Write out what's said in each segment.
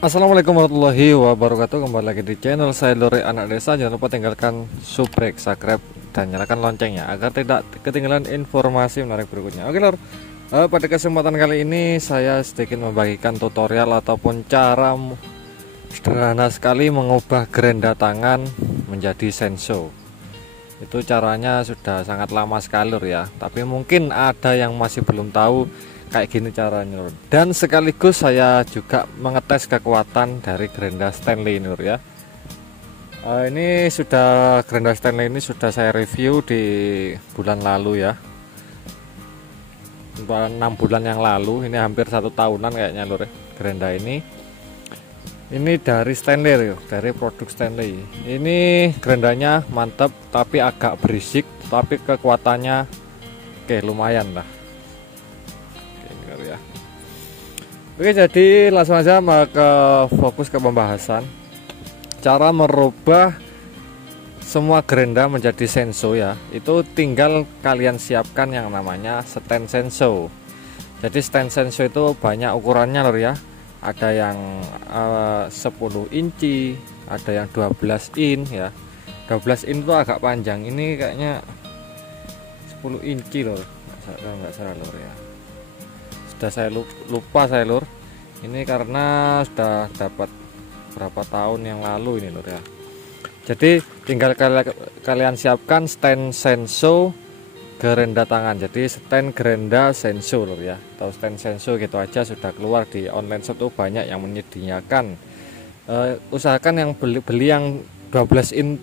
Assalamualaikum warahmatullahi wabarakatuh. Kembali lagi di channel saya Lore Anak Desa. Jangan lupa tinggalkan subscribe dan nyalakan loncengnya agar tidak ketinggalan informasi menarik berikutnya. Oke lor, pada kesempatan kali ini saya sedikit membagikan tutorial ataupun cara sederhana sekali mengubah gerenda tangan menjadi senso. Itu caranya sudah sangat lama sekali lor ya, tapi mungkin ada yang masih belum tahu kayak gini caranya lur. Dan sekaligus saya juga mengetes kekuatan dari gerenda Stanley lur ya. Ini sudah gerenda Stanley ini sudah saya review di bulan lalu ya, 6 bulan yang lalu. Ini hampir 1 tahunan kayaknya lur ya, gerenda ini dari Stanley, dari produk Stanley. Ini gerendanya mantap tapi agak berisik, tapi kekuatannya oke lumayan lah ya. Oke, jadi langsung aja fokus ke pembahasan cara merubah semua gerenda menjadi senso ya. Itu tinggal kalian siapkan yang namanya stand senso. Jadi stand senso itu banyak ukurannya lor ya. Ada yang 10 inci, ada yang 12 in ya. 12 in itu agak panjang. Ini kayaknya 10 inci lor, nggak salah lor ya. Sudah saya lupa saya lur, ini karena sudah dapat berapa tahun yang lalu ini lur ya. Jadi tinggal kalian siapkan stand senso gerenda tangan. Jadi stand gerenda senso lur ya, atau stand senso gitu aja sudah keluar di online shop tuh, banyak yang menyediakan. Usahakan yang beli yang 12 in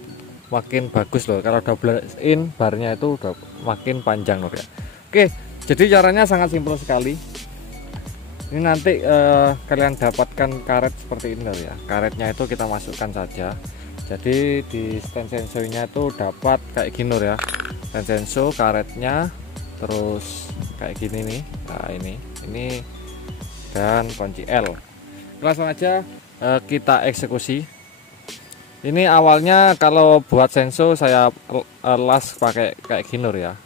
makin bagus loh. Kalau 12 in barnya itu udah makin panjang lur ya. Oke, jadi caranya sangat simpel sekali. Ini nanti kalian dapatkan karet seperti ini loh ya. Karetnya itu kita masukkan saja. Jadi di stand sensonya itu dapat kayak gini loh ya. Stand senso karetnya, terus kayak gini nih. Nah ini dan kunci L. Langsung aja kita eksekusi. Ini awalnya kalau buat senso saya las pakai kayak gini loh ya.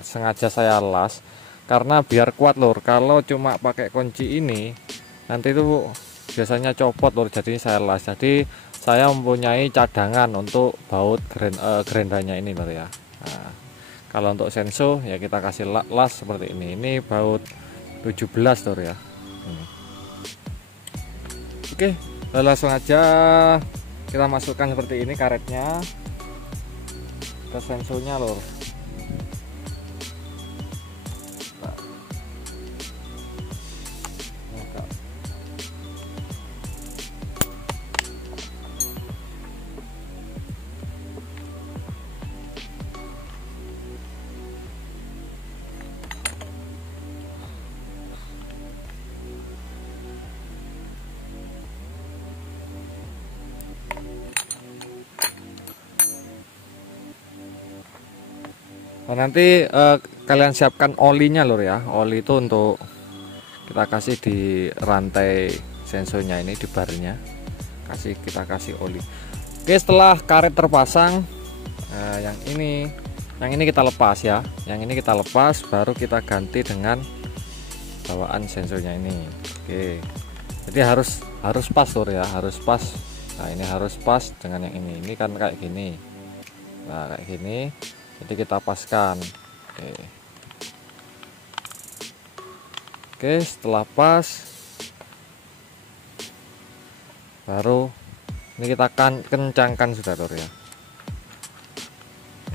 Sengaja saya las karena biar kuat lur. Kalau cuma pakai kunci ini nanti itu biasanya copot lur, jadi saya las. Jadi saya mempunyai cadangan untuk baut gerendanya ini lur ya. Nah, kalau untuk senso ya kita kasih las seperti ini baut 17 lur ya. Oke, langsung aja kita masukkan seperti ini karetnya ke sensonya lur. Nah, nanti kalian siapkan olinya lur ya. Oli itu untuk kita kasih di rantai sensonya ini, di barnya kita kasih oli. Oke, setelah karet terpasang, yang ini kita lepas ya. Yang ini kita lepas, baru kita ganti dengan bawaan sensonya ini. Oke, jadi harus pas lur ya, harus pas. Nah ini harus pas dengan yang ini kan kayak gini. Nah kayak gini, jadi kita paskan. Oke, setelah pas baru ini kita kencangkan sudah lur ya.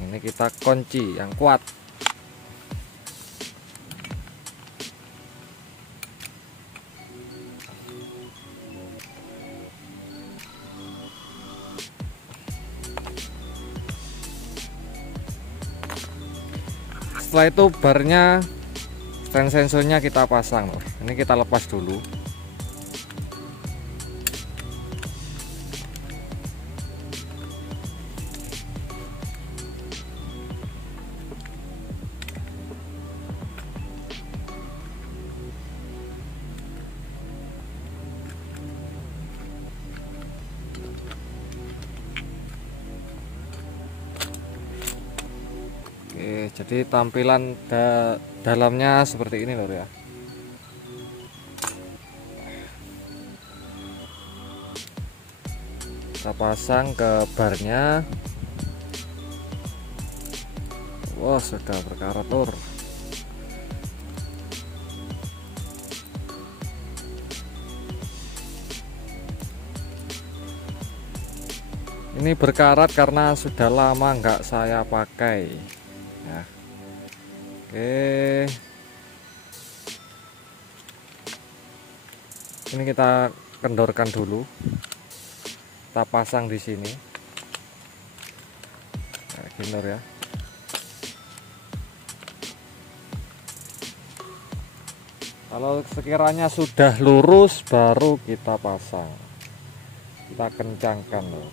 Ini kita kunci yang kuat. Setelah itu barnya stand sensonya kita pasang lur. Ini kita lepas dulu. Oke, jadi tampilan dalamnya seperti ini lor ya. kita pasang ke barnya. Wah, sudah berkaratur. Ini berkarat karena sudah lama nggak saya pakai ya. Oke, ini kita kendorkan dulu, kita pasang di sini kayak gini ya. Kalau sekiranya sudah lurus baru kita pasang, kita kencangkan loh.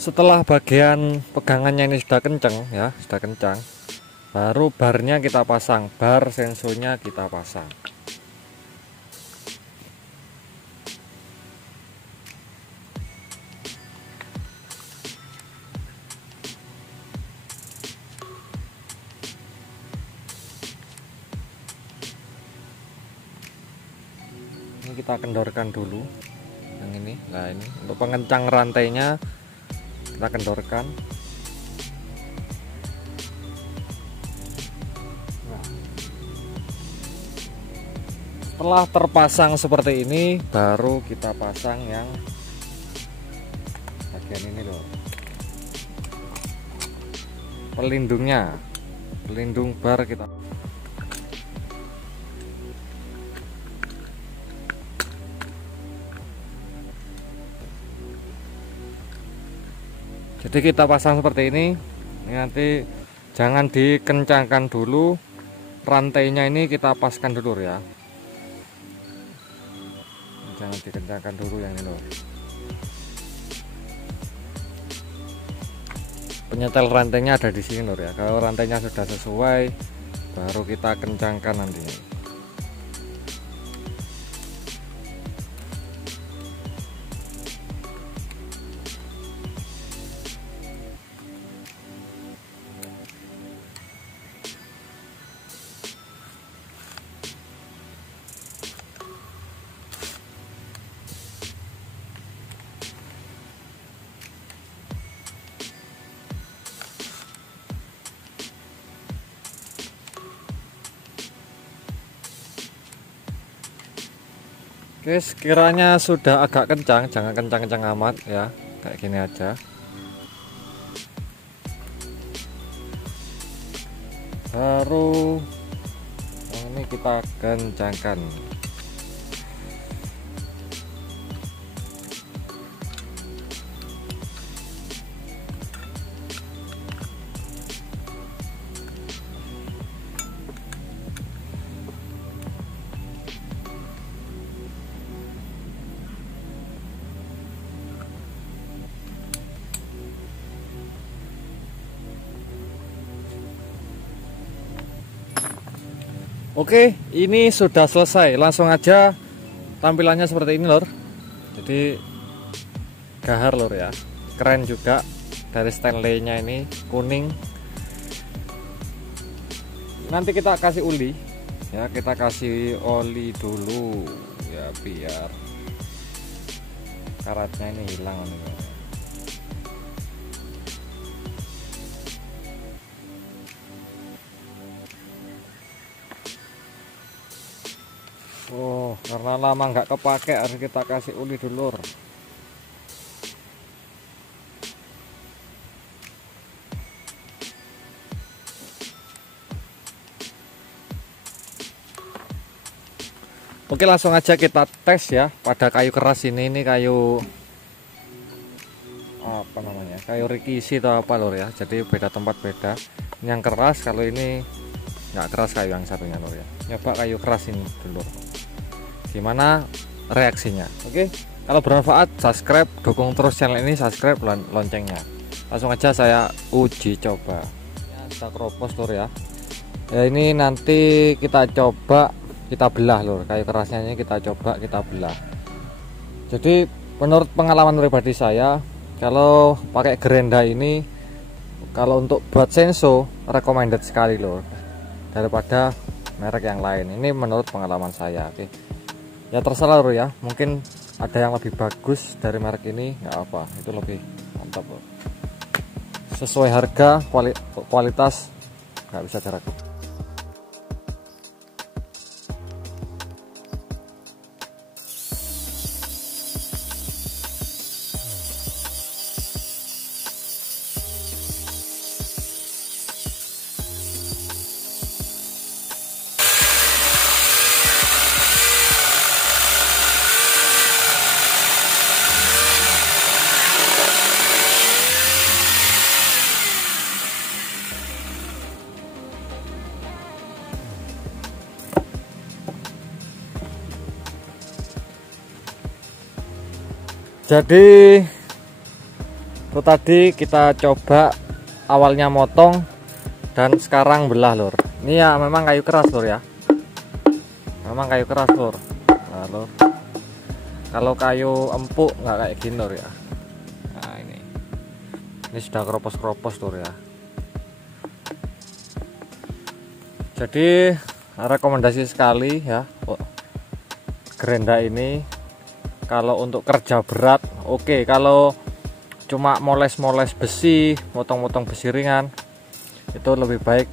Setelah bagian pegangannya ini sudah kencang ya, sudah kencang, baru barnya kita pasang, bar sensonya kita pasang. Ini kita kendorkan dulu yang ini. Nah, ini untuk pengencang rantainya kita kendorkan. Nah, setelah terpasang seperti ini baru kita pasang yang bagian ini loh, pelindungnya, pelindung bar kita. Jadi kita pasang seperti ini nanti jangan dikencangkan dulu, rantainya ini kita paskan dulu ya, jangan dikencangkan dulu yang ini loh. Penyetel rantainya ada di sini loh ya. Kalau rantainya sudah sesuai baru kita kencangkan nantinya. Oke, sekiranya sudah agak kencang, jangan kencang-kencang amat ya, kayak gini aja. Baru yang ini kita kencangkan. Oke, ini sudah selesai. Langsung aja tampilannya seperti ini lor. Jadi gahar lor ya, keren juga. Dari Stanley-nya ini kuning. Nanti kita kasih oli ya, kita kasih oli dulu ya biar karatnya ini hilang nih. Oh, karena lama nggak kepake harus kita kasih uli dulur. Oke, langsung aja kita tes ya pada kayu keras ini. Ini kayu apa namanya, kayu rikisi atau apa lur ya, jadi beda tempat beda. Ini yang keras, kalau ini nggak keras kayu yang satunya lur ya. Nyoba kayu keras ini dulu, gimana reaksinya. Oke, kalau bermanfaat subscribe, dukung terus channel ini, subscribe loncengnya. Langsung aja saya uji coba ya, kita keropos lur ya. Ya ini nanti kita coba, kita belah lur, kayu kerasnya ini kita coba kita belah. Jadi menurut pengalaman pribadi saya, kalau pakai gerenda ini, kalau untuk buat senso recommended sekali lur, daripada merek yang lain. Ini menurut pengalaman saya. Oke, ya terserah lur ya, mungkin ada yang lebih bagus dari merek ini, nggak apa, itu lebih mantap lur. Sesuai harga, kualitas nggak bisa diragukan. Jadi itu tadi kita coba awalnya motong dan sekarang belah lur. Ini ya memang kayu keras lur ya. Memang kayu keras lur. Nah, lur. Kalau kayu empuk nggak kayak gini lur ya. Nah ini sudah keropos-keropos lur ya. Jadi rekomendasi sekali ya gerenda ini. Kalau untuk kerja berat oke. Kalau cuma moles-moles besi, motong-motong besi ringan, itu lebih baik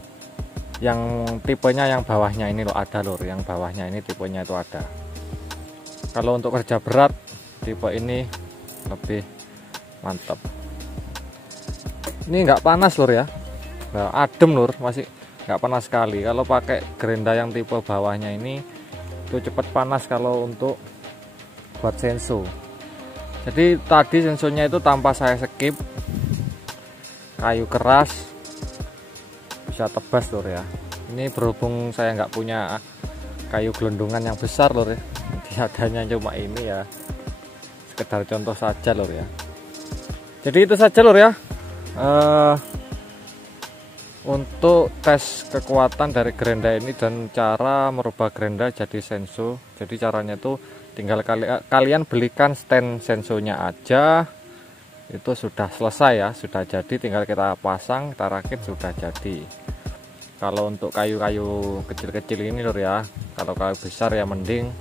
yang tipenya yang bawahnya ini loh, ada lur, yang bawahnya ini tipenya itu ada. Kalau untuk kerja berat tipe ini lebih mantap. Ini nggak panas lur ya, nah, adem lur, masih nggak panas sekali. Kalau pakai gerenda yang tipe bawahnya ini itu cepat panas kalau untuk buat senso. Jadi tadi sensonya itu tanpa saya skip, kayu keras bisa tebas lur ya. Ini berhubung saya nggak punya kayu gelondongan yang besar lur ya, jadi adanya cuma ini ya, sekedar contoh saja lur ya. Jadi itu saja lur ya, untuk tes kekuatan dari gerenda ini dan cara merubah gerenda jadi senso. Jadi caranya itu tinggal kalian belikan stand sensonya aja, itu sudah selesai ya, sudah jadi, tinggal kita pasang, kita rakit, sudah jadi. Kalau untuk kayu-kayu kecil-kecil ini lur ya, kalau kayu besar ya mending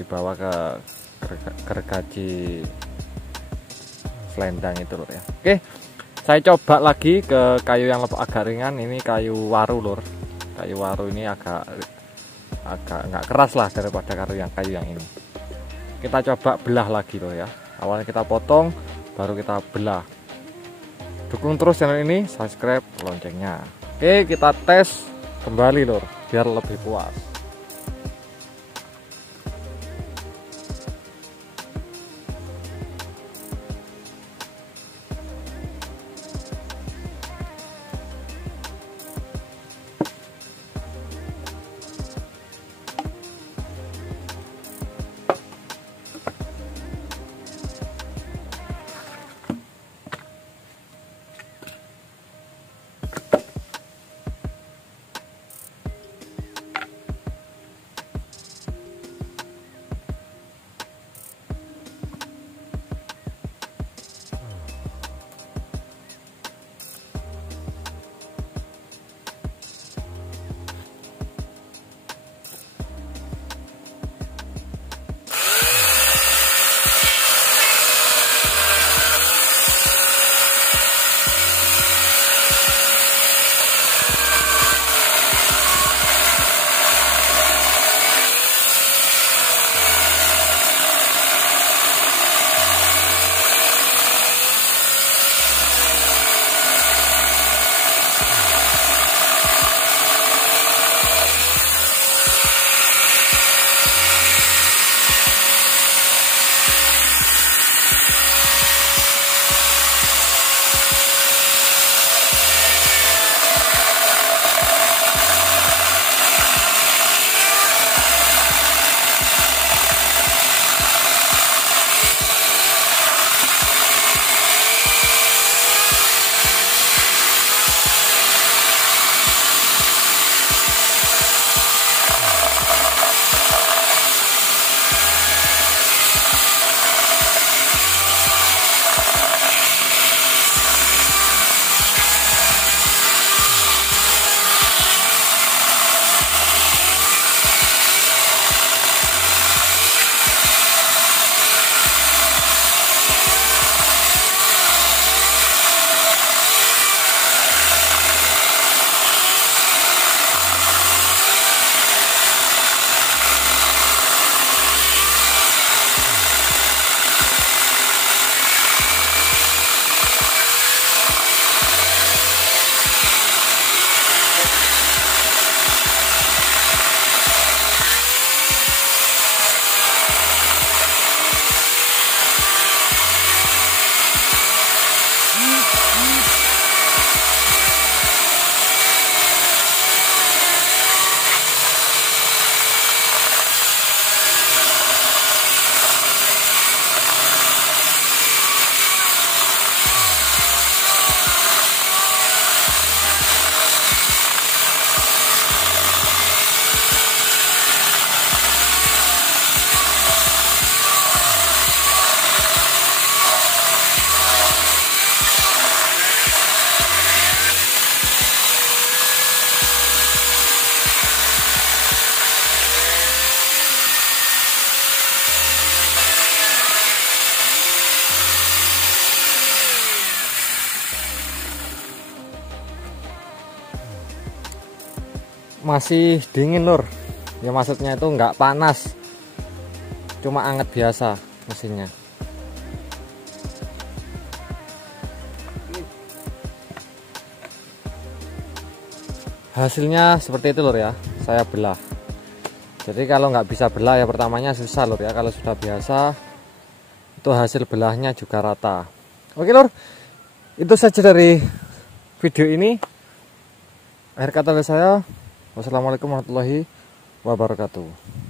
dibawa ke gergaji selendang itu lur ya. Oke, saya coba lagi ke kayu yang agak ringan. Ini kayu waru lur. Kayu waru ini agak nggak keras lah daripada kayu yang ini. Kita coba belah lagi loh ya. Awalnya kita potong, baru kita belah. Dukung terus channel ini, subscribe, loncengnya. Oke, kita tes kembali lur, biar lebih puas. masih dingin lur ya, maksudnya itu nggak panas, cuma anget biasa mesinnya. Hasilnya seperti itu lur ya, saya belah. Jadi kalau nggak bisa belah ya pertamanya susah lur ya, kalau sudah biasa itu hasil belahnya juga rata. Oke lur, itu saja dari video ini. Akhir kata dari saya, wassalamualaikum warahmatullahi wabarakatuh.